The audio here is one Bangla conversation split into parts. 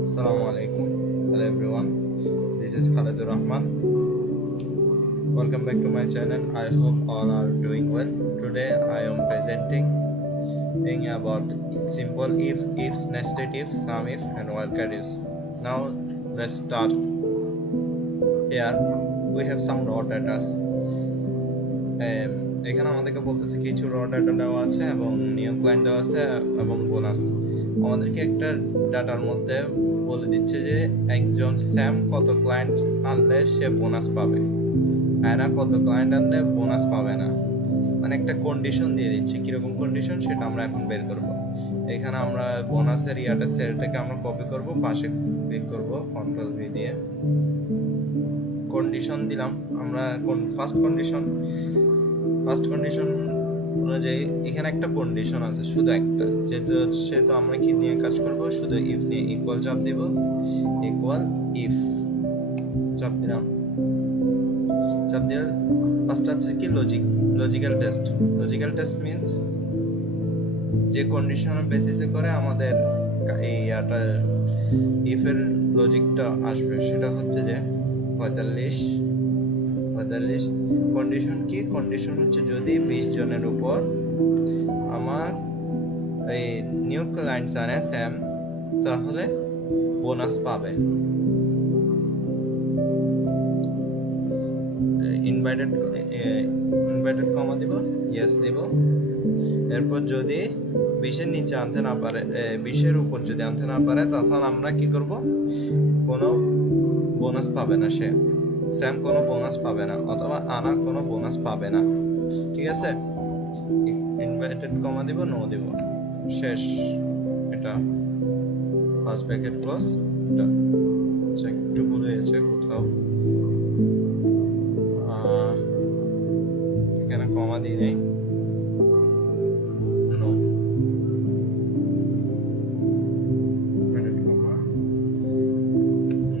Assalamu alaikum. Hello everyone. This is Khalidur Rahman. Welcome back to my channel. I hope all are doing well. Today I am presenting about simple ifs, nested if, sum if, and wildcard ifs. Now let's start. Here we have some raw data. এখানে আমাদেরকে বলতেছে কিছু র ডাটা দেওয়া আছে এবং নিউ ক্লায়েন্ট দেওয়া আছে এবং বোনাস। আমাদেরকে একটা ডাটার মধ্যে বলে দিচ্ছে যে একজন স্যাম কত ক্লায়েন্ট আনলে সে বোনাস পাবে, অ্যানা কত ক্লায়েন্ট আনলে বোনাস পাবে না। মানে একটা কন্ডিশন দিয়ে দিচ্ছে, কিরকম কন্ডিশন সেটা আমরা এখন বের করব। এখানে আমরা বোনাসের সেলটাকে আমরা কপি করব, পাশে ক্লিক করব কন্ট্রোল ভি দিয়ে, কন্ডিশন দিলাম আমরা। ফার্স্ট কন্ডিশন অনুযায়ী এখানে একটা কন্ডিশন আছে, শুধু একটা, সেহেতু আমরা কি নিয়ে কাজ করব, শুধু ইফ নিয়ে। ইকুয়াল চাপ দিব, ইকুয়াল ইফ চাপ দিলাম। চাপ দিয়ে ফার্স্ট আছে কি লজিক্যাল টেস্ট মিন্স যে কন্ডিশনাল বেসিসে করে আমাদের এই ইফের লজিকটা আসবে, সেটা হচ্ছে যে 45 কন্ডিশন কি? কন্ডিশন হচ্ছে যদি 20 জনের উপর আমার এই নিউ ক্লায়েন্টস আনে স্যাম, তাহলে বোনাস পাবে। ইনভাইটেড কমা দিব, ইয়েস দিব। এরপর যদি 20-এর নিচে আনতে না পারে, 20-এর উপর যদি আনতে না পারে, তখন আমরা কি করব? কোনো বোনাস পাবে না স্যাম কোনো বোনাস পাবে না, অথবা আনা কোনো বোনাস পাবে না। ঠিক আছে, ইনভাইটেড কমা দিব, নো দিব, শেষ। এটা ফার্স্ট ব্র্যাকেট ক্লোজ। এটা একটু ভুল হয়েছে কোথাও, এখানে কমা দিই নেই, no inverted comma,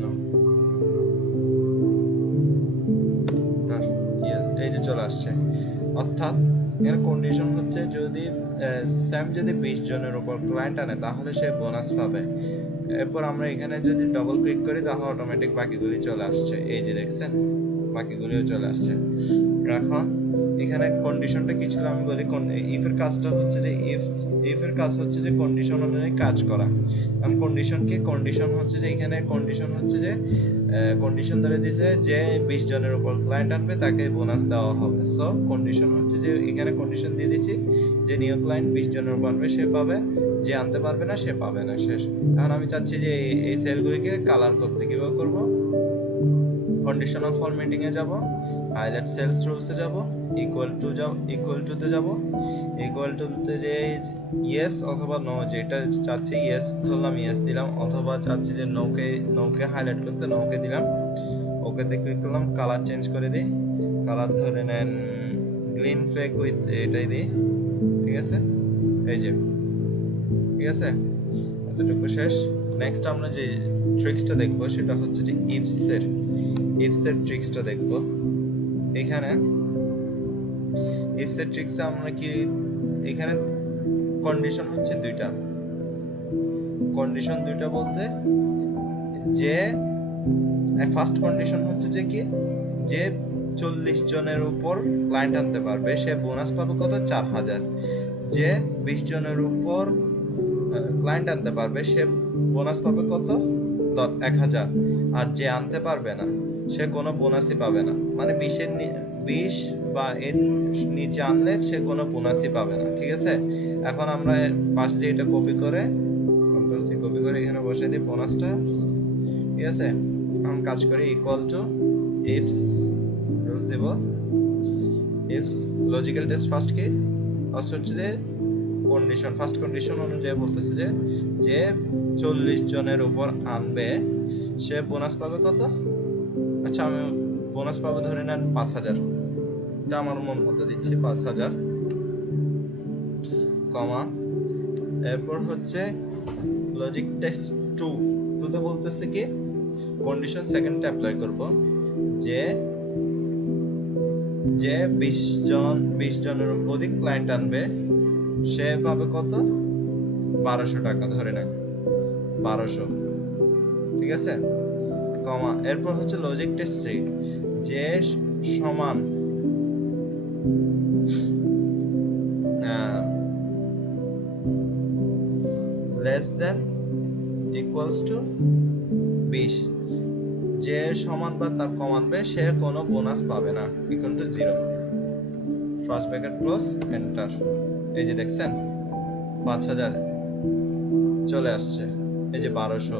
no, yes. এই যে চলে আসছে। অর্থাৎ এর কন্ডিশন হচ্ছে যদি স্যাম যদি 20 জনের উপর ক্লায়েন্ট আনে তাহলে সে বোনাস পাবে। এরপর আমরা এখানে যদি ডবল ক্লিক করি তাহলে অটোমেটিক বাকিগুলি চলে আসছে। এই যে দেখছেন, বাকিগুলিও চলে আসছে। এখন এখানে কন্ডিশনটা কি ছিল আমি বলি। ইফের কাজটা হচ্ছে যে ইফের কাজ হচ্ছে যে কন্ডিশন অনুযায়ী কাজ করা। কারণ কন্ডিশন কি? কন্ডিশন হচ্ছে যে এখানে কন্ডিশন হচ্ছে যে কন্ডিশন ধরে দিয়েছে যে 20 জনের উপর ক্লায়েন্ট আনবে তাকে বোনাস দেওয়া হবে। সো কন্ডিশন হচ্ছে যে এখানে কন্ডিশন দিয়ে দিয়েছি যে নিউ ক্লায়েন্ট 20 জনের উপর আনবে সে পাবে, যে আনতে পারবে না সে পাবে না, শেষ। এখন আমি চাচ্ছি যে এই সেলগুলিকে কালার করতে, কিভাবে করব? কন্ডিশনাল ফরম্যাটিং এ যাব, হাইলাইট সেলস রুলসে যাব, ইকুয়াল টু তে যাব, ইকুয়াল টু তে যে ইয়েস অথবা নো, যেটা চাচ্ছি ইয়েস ধরলাম, ইয়েস দিলাম, অথবা চাচ্ছি যে নোকে হাইলাইট করতে, নোকে দিলাম। ওকেতে ক্লিক করলাম, কালার চেঞ্জ করে দিই, কালার ধরে নেন গ্রিন ফ্ল্যাগ উইথ এটাই দিই। ঠিক আছে, এই যে, ঠিক আছে, এতটুকু শেষ। নেক্সট আমরা যে ট্রিক্সটা দেখবো সেটা হচ্ছে যে ইফসের ট্রিক্সটা দেখবো। এখানে ইফসের ট্রিক্সে আমরা কি, এখানে কন্ডিশন হচ্ছে দুইটা বলতে যে ফার্স্ট কন্ডিশন হচ্ছে যে কি, যে 40 জনের উপর ক্লায়েন্ট আনতে পারবে সে বোনাস পাবে কত? 4000। যে 20 জনের উপর ক্লায়েন্ট আনতে পারবে সে বোনাস পাবে কত? 1000। আর যে আনতে পারবে না সে কোনো বোনাসই পাবে না। মানে 20 বা এর নিচে আনলে সে কোনো বোনাসই পাবে না। ঠিক আছে, এখন আমরা পাশ দিয়ে এটা কপি করে এখানে বসে দিই বোনাসটা। ঠিক আছে, এখন কাজ করি, ইকুয়াল টু ইফস রুলস দেব। ইফস লজিক্যাল টেস্ট ফার্স্ট কি? ফার্স্ট হচ্ছে যে কন্ডিশন, ফার্স্ট কন্ডিশন অনুযায়ী বলতেছে যে 40 জনের উপর আনবে সে বোনাস পাবে কত? আচ্ছা, আমি বোনাস পাবো ধরে নেন 5000, এটা আমার মন মতো দিচ্ছি 5000, কমা। এরপর হচ্ছে লজিক টেস্ট 2 তে বলতেছে কি, কন্ডিশন সেকেন্ডে অ্যাপ্লাই করব যে 20 জনের অধিক ক্লায়েন্ট আনবে সে পাবে কত? 1200 টাকা ধরে নেন, 1200। ঠিক আছে, কমা, এরপর হচ্ছে লজিক টেস্ট 3, যে সমান লেস দেন ইকুয়ালস টু 20, যে সমান বা তার কম আনবে সে কোনো বোনাস পাবে না, equal to 0, first bracket close, enter. এই যে দেখছেন 5000 চলে আসছে, এই যে 1200,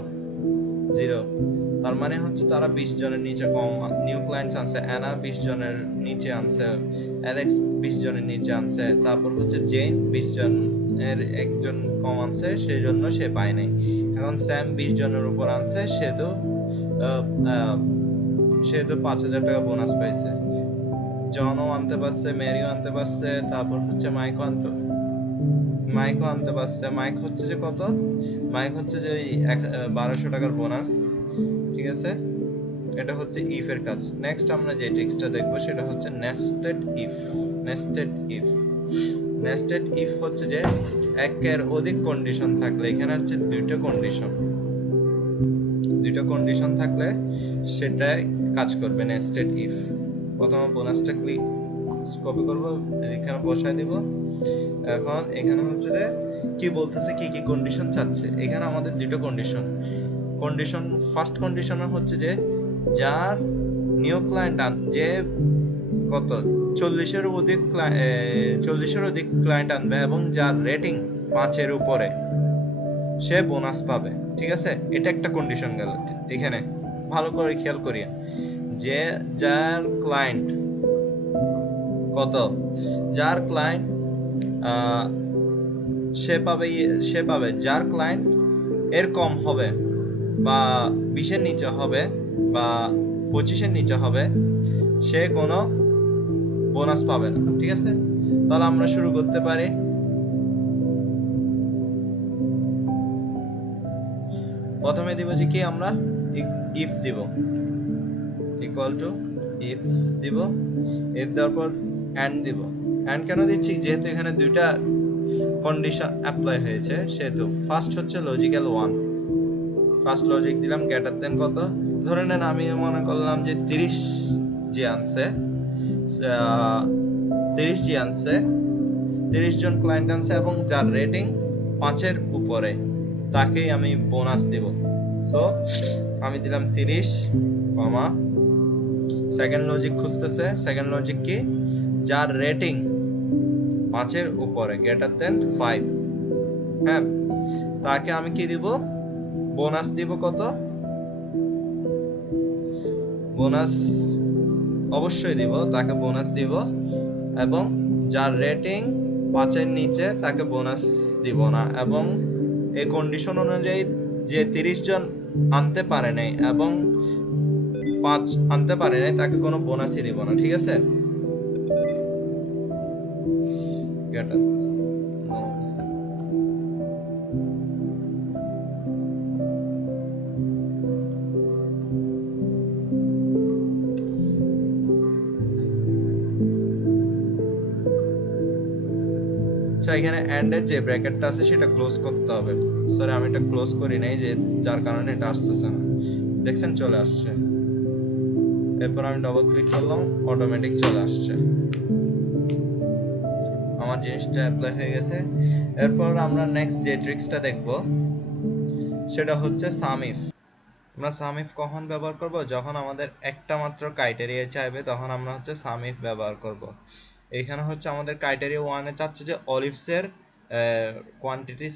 0। তার মানে হচ্ছে তারা 20 জনের নিচে কম নিউ ক্লায়েন্টস আনছে, অ্যানা 20 জনের নিচে আনছে, অ্যালেক্স 20 জনের নিচে আনছে, তারপর হচ্ছে জেন 20 জনের একজন কম আনছে, সেই জন্য সে পায় নাই। এখন স্যাম 20 জনের উপর আনছে, সে তো 5000 টাকা বোনাস পাইছে। জনও আনতে পারছে, ম্যারিও আনতে পারছে, তারপর হচ্ছে মাইকও আনতে পারছে। মাইক হচ্ছে যে কত, মাইক হচ্ছে যে ওই 1200 টাকার বোনাস, ঠিক আছে। এটা হচ্ছে ইফ এর কাজ। নেক্সট আমরা যে ট্রিক্সটা দেখবো সেটা হচ্ছে নেস্টেড ইফ। নেস্টেড ইফ হচ্ছে যে একের অধিক কন্ডিশন থাকলে, এখানে হচ্ছে দুইটা কন্ডিশন থাকলে সেটাই কাজ করবে নেস্টেড ইফ। প্রথমে বোনাসটা কপি করব, এখানে বসায় দিব। এখন এখানে হচ্ছে যে কি বলতেছে, কি কি কন্ডিশন চাচ্ছে। এখানে আমাদের দুটো কন্ডিশন ফার্স্ট কন্ডিশন হচ্ছে যে যার নিউ ক্লায়েন্ট যে কত 40-এর অধিক ক্লায়েন্ট আনবে এবং যার রেটিং 5-এর উপরে, সে বোনাস পাবে, ঠিক আছে। এটা একটা কন্ডিশন গেল। এখানে ভালো করে খেয়াল করিয়ে, যে যার ক্লায়েন্ট কত, যার ক্লায়েন্ট সে পাবে যার ক্লায়েন্ট এর কম হবে বা 20-এর নিচে হবে বা 25-এর নিচে হবে, সে কোনো বোনাস পাবে না, ঠিক আছে। তাহলে আমরা শুরু করতে পারি। প্রথমে দিব যে কি, আমরা ইফ দিব, ইকুয়াল টু ইফ দিব। ইফ দেওয়ার পর এন্ড দিব। এন্ড কেন দিচ্ছি, যেহেতু এখানে দুইটা কন্ডিশন অ্যাপ্লাই হয়েছে, সেহেতু ফার্স্ট হচ্ছে লজিক্যাল 1, ফার্স্ট লজিক দিলাম গ্রেটার দেন কত, ধরে নেন আমি মনে করলাম যে 30 যে আনছে, 30 জন ক্লায়েন্ট আনছে এবং যার রেটিং 5-এর উপরে, তাকেই আমি বোনাস দিব। সো আমি দিলাম 30, কমা, সেকেন্ড লজিক খুঁজতেছে। সেকেন্ড লজিক কি, যার রেটিং 5-এর উপরে, গ্রেটার দেন 5, হ্যাঁ, তাকে আমি কি দিব, বোনাস দিব। কত বোনাস, অবশ্যই দিব, তাকে বোনাস দিব। এবং যার রেটিং 5-এর নিচে, তাকে বোনাস দিব না। এবং এই কন্ডিশন অনুযায়ী যে 30 জন আনতে পারে নাই এবং 5 আনতে পারে নাই, তাকে কোনো বোনাসই দিব না, ঠিক আছে। আচ্ছা, এখানে এন্ড এর যে ব্র্যাকেটটা আছে সেটা ক্লোজ করতে হবে। সরি, আমি এটা ক্লোজ করি নাই, যে যার কারণে এটা আসতেছে না। দেখছেন চলে আসছে। এরপর আমি ডবল ক্লিক করলাম, অটোমেটিক চলে আসছে, আমার জিনিসটা অ্যাপ্লাই হয়ে গেছে। এরপর আমরা নেক্সট যে ট্রিক্সটা দেখব সেটা হচ্ছে সাম ইফ। আমরা সাম ইফ কখন ব্যবহার করব, যখন আমাদের একটা মাত্র ক্রাইটেরিয়া চাইবে, তখন আমরা হচ্ছে সাম ইফ ব্যবহার করব। এখানে হচ্ছে আমাদের ক্রাইটেরিয়া 1-এ চাচ্ছে যে অলিভসের কোয়ান্টিটি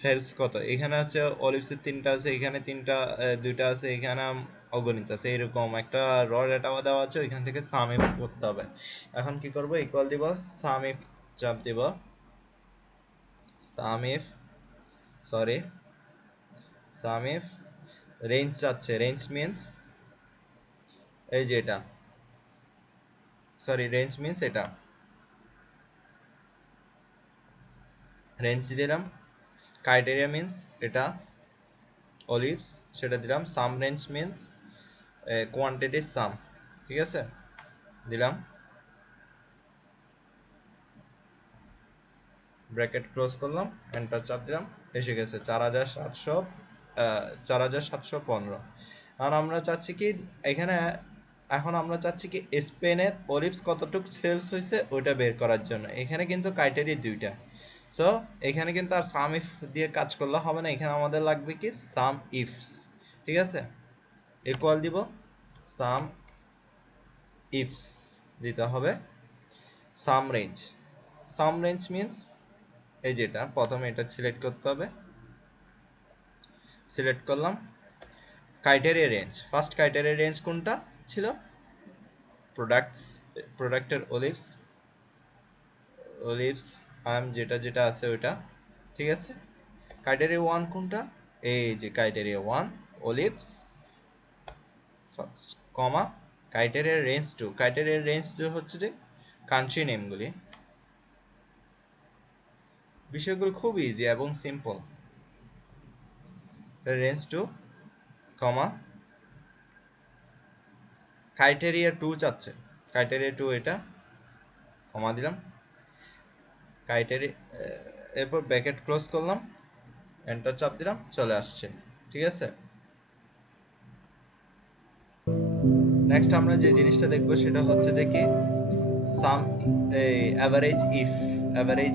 সেলস কত। এখানে হচ্ছে অলিভসের 3টা আছে, এখানে 2টা আছে, এখানে অগণিত আছে, এরকম একটা র ডেটা দেওয়া আছে, ওইখান থেকে সাম ইফ করতে হবে। এখন কি করব, ইকুয়াল দিব, সাম ইফ চাপ দিব, sum if sorry sum if range চাচ্ছে। রেঞ্জ মিন্স এই যে এটা, সরি, রেঞ্জ মিন্স এটা, রেঞ্জ দিলাম। ক্রাইটেরিয়া মিন্স এটা অলিভস, সেটা দিলাম। Sum range means quantity sum, ঠিক আছে, দিলাম। ব্র্যাকেট ক্লোজ করলাম, এন্টার চাপ দিলাম, এসে গেছে 4700 4715। আর আমরা চাচ্ছি কি এখানে, এখন আমরা চাচ্ছি কি স্পেনের অলিভস কতটুকু সেলস হয়েছে ওইটা বের করার জন্য। এখানে কিন্তু ক্রাইটেরিয়া দুইটা, সো এখানে কিন্তু আর সাম ইফ দিয়ে কাজ করলে হবে না, এখানে আমাদের লাগবে কি সাম ইফস। ঠিক আছে, ইকুয়াল দিব সাম ইফস দিতে হবে সাম রেঞ্জ। সাম রেঞ্জ মিন্স এই যেটা প্রথমে এটা সিলেক্ট করতে হবে, সিলেক্ট করলাম criteria range. First criteria range কোনটা ছিল? প্রোডাক্টের অলিভস যেটা যেটা আছে ওইটা। ঠিক আছে, ক্রাইটেরিয়া 1 কোনটা? এই যে ক্রাইটেরিয়া 1 অলিভস ফার্স্ট, কমা ক্রাইটেরিয়া রেঞ্জ 2। ক্রাইটেরিয়া রেঞ্জ 2 হচ্ছে যে কান্ট্রি নেমগুলি। বিষয়গুলো খুব ইজি এবং সিম্পল। রেঞ্জ 2 কমা ক্রাইটেরিয়া 2 চাচ্ছে, ক্রাইটেরিয়া 2 এটা কমা দিলাম, ক্রাইটেরিয়া এরপর ব্র্যাকেট ক্লোজ করলাম, এন্টার চাপ দিলাম, চলে আসছে। ঠিক আছে, নেক্সট আমরা যে জিনিসটা দেখবো সেটা হচ্ছে যে কি সাম অ্যাভারেজ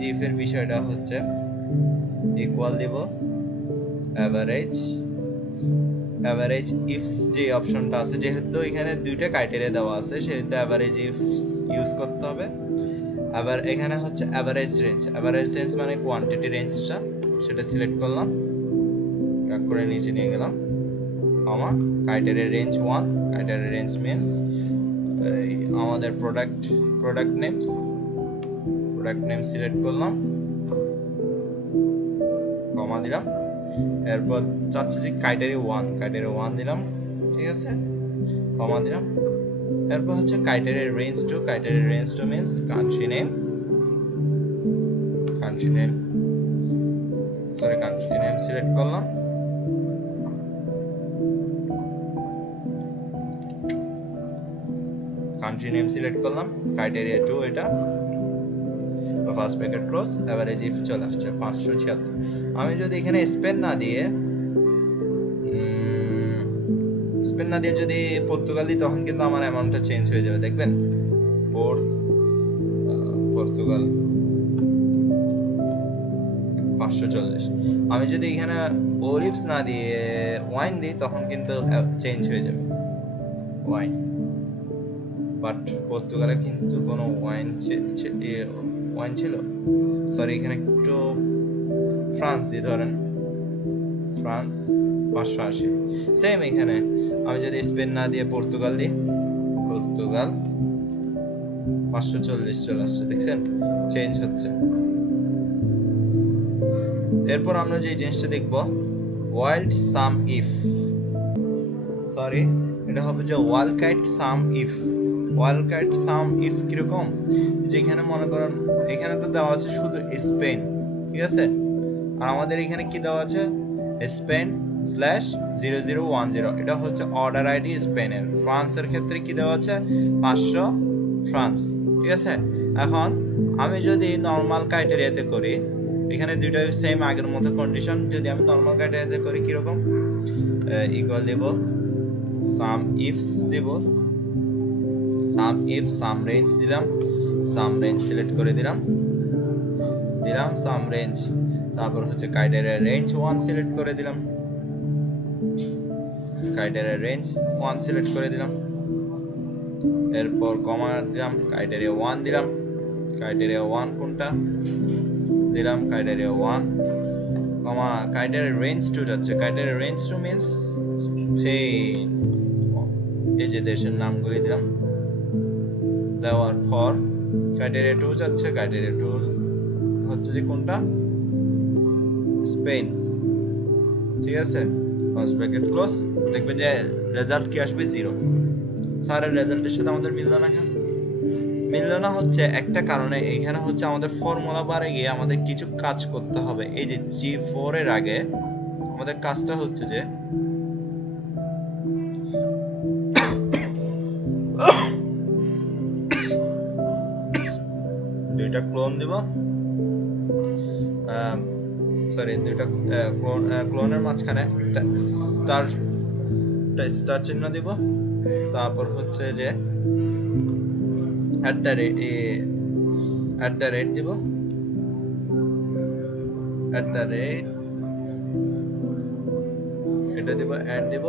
ইফ এর বিষয়টা হচ্ছে ইকুয়াল দিব অ্যাভারেজ ইফস যে অপশনটা আছে, যেহেতু এখানে দুইটা ক্রাইটেরিয়া দেওয়া আছে সেহেতু অ্যাভারেজ ইফস ইউজ করতে হবে। আবার এখানে হচ্ছে অ্যাভারেজ রেঞ্জ মানে কোয়ান্টিটি রেঞ্জটা, সেটা সিলেক্ট করলাম, ড্র্যাগ করে নিচে নিয়ে গেলাম, comma criteria range 1। Criteria range means আমাদের প্রোডাক্ট নেম সিলেক্ট করলাম, কমা দিলাম, এরপর চাচ্ছি যে ক্রাইটেরিয়া 1 দিলাম। ঠিক আছে, কমা দিলাম, এরপর হচ্ছে criteria range 2 means country name select করলাম, ক্রাইটেরিয়া 2 এটা, first bracket close, average if চলে আসছে 576। আমি যদি এখানে স্পেন না দিয়ে যদি পর্তুগাল দিই তখন কিন্তু আমার অ্যামাউন্টটা চেঞ্জ হয়ে যাবে, দেখবেন পর্তুগাল 540। আমি যদি এখানে অলিভস না দিয়ে ওয়াইন দিই তখন কিন্তু চেঞ্জ হয়ে যাবে ওয়াইন, বাট পর্তুগালে কিন্তু কোনো ওয়াইন ছিল, সরি এখানে একটু ফ্রান্স দিয়ে ধরেন, ফ্রান্স 580। সেম এখানে আমি যদি স্পেন না দিয়ে পর্তুগাল দিই, পর্তুগাল 540 চলে আসছে, দেখছেন চেঞ্জ হচ্ছে। এরপর আমরা যে জিনিসটা দেখব ওয়াইল্ড সাম ইফ, সরি এটা হবে যে ওয়াইল্ড সাম ইফ কিরকম, যেখানে মনে করেন এখানে তো দেওয়া আছে শুধু স্পেন, ঠিক আছে, আর আমাদের এখানে কি দেওয়া আছে স্পেন /0010, এটা হচ্ছে অর্ডার আইডি স্পেনের। ফ্রান্সের ক্ষেত্রে কি দেওয়া আছে 500 ফ্রান্স। ঠিক আছে, এখন আমি যদি নর্মাল ক্রাইটেরিয়াতে করি, এখানে দুইটা সেম আগের মতো কন্ডিশন, যদি আমি নর্মাল ক্রাইটেরিয়াতে করি কিরকম ইকুয়াল দেব সাম ইফস দেব, সাম রেঞ্জ দিলাম, সাম রেঞ্জ সিলেক্ট করে দিলাম সাম রেঞ্জ, তারপর হচ্ছে ক্রাইটেরিয়া রেঞ্জ 1 সিলেক্ট করে দিলাম, এরপর কমা দিলাম, ক্রাইটেরিয়া 1 দিলাম, ক্রাইটেরিয়া 1 কোনটা দিলাম, ক্রাইটেরিয়া 1 কমা ক্রাইটেরিয়া রেঞ্জ 2 যাচ্ছে, ক্রাইটেরিয়া রেঞ্জ 2 মিন্স স্পেন, এই যে দেশের নামগুলি দিলাম, দেওয়ার পর ক্রাইটেরিয়া 2 যাচ্ছে, ক্রাইটেরিয়া 2 হচ্ছে যে কোনটা স্পেন। ঠিক আছে, ফার্স্ট ব্র্যাকেট ক্লোজ, দেখবেন যে রেজাল্ট কি আসবে 0। স্যারের রেজাল্টের সাথে আমাদের মিললো না হচ্ছে একটা কারণে, এখানে হচ্ছে আমাদের ফর্মুলা বারে গিয়ে আমাদের কিছু কাজ করতে হবে। এই যে G4 এর আগে আমাদের কাজটা হচ্ছে যে দুইটা ক্লোন দিব, সরি দুইটা ক্লোনের মাঝখানে স্টার চিহ্ন দিব, তারপর হচ্ছে যে অ্যাট দ্য রেট দিব, অ্যাট দ্য রেট এটা দিব, অ্যান্ড দিব,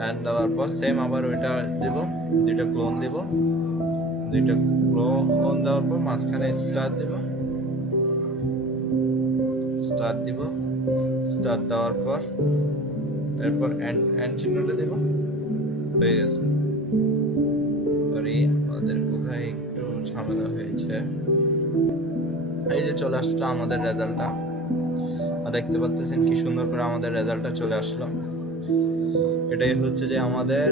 অ্যান্ড দেওয়ার পর সেম আবার ওইটা দিব, দুইটা ক্লোন দিব, দুইটা ক্লোন দেওয়ার পর মাঝখানে স্টার দিব, স্টার দিব, স্টার দেওয়ার পর এরপর এন্ড চিহ্নটা দেব, হয়ে গেছে। সরি আমাদের কোথায় একটু ঝামেলা হয়েছে। এই যে চলে আসলো আমাদের রেজাল্টটা, দেখতে পাচ্ছেন কি সুন্দর করে আমাদের রেজাল্টটা চলে আসলো। এটাই হচ্ছে যে আমাদের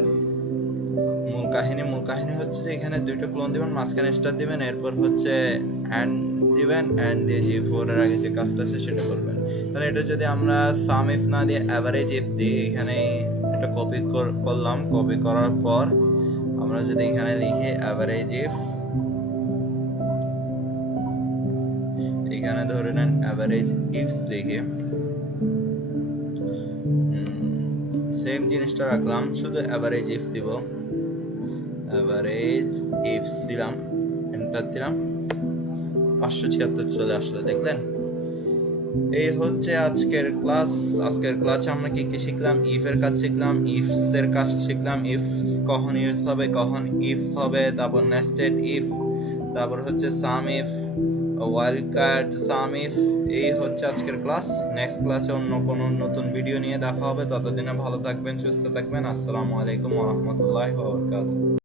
মূল কাহিনী হচ্ছে যে এখানে দুইটা ক্লোন দিবেন, মাঝখানে স্টার দিবেন, এরপর হচ্ছে অ্যান্ড দিবেন, অ্যান্ড দিয়ে G4 এর আগে যে কাজটা আছে সেটা করবেন। তাহলে এটা যদি আমরা সাম ইফ না দিয়ে অ্যাভারেজ ইফ দিই, এখানে এটা কপি করলাম, কপি করার পর আমরা যদি এখানে লিখি অ্যাভারেজ ইফ, এখানে ধরে নেন অ্যাভারেজ ইফস লিখে সেম জিনিসটা রাখলাম, শুধু অ্যাভারেজ ইফ দিব, অ্যাভারেজ ইফস দিলাম, এন্টার দিলাম, 576 চলে আসলো। দেখলেন, এই হচ্ছে আজকের ক্লাস। আজকের ক্লাসে আমরা কি কি শিখলাম? ইফ এর কাজ শিখলাম, ইফস এর কাজ শিখলাম, ইফস কখন ইউজ হবে, কখন ইফ হবে, তারপর নেস্টেড ইফ, তারপর হচ্ছে sum if, wild card, sum if. এই হচ্ছে আজকের ক্লাস। নেক্সট ক্লাসে অন্য কোনো নতুন ভিডিও নিয়ে দেখা হবে। ততদিনে ভালো থাকবেন, সুস্থ থাকবেন। আসসালামু আলাইকুম ওয়া রাহমাতুল্লাহি ওয়া বারাকাতুহু।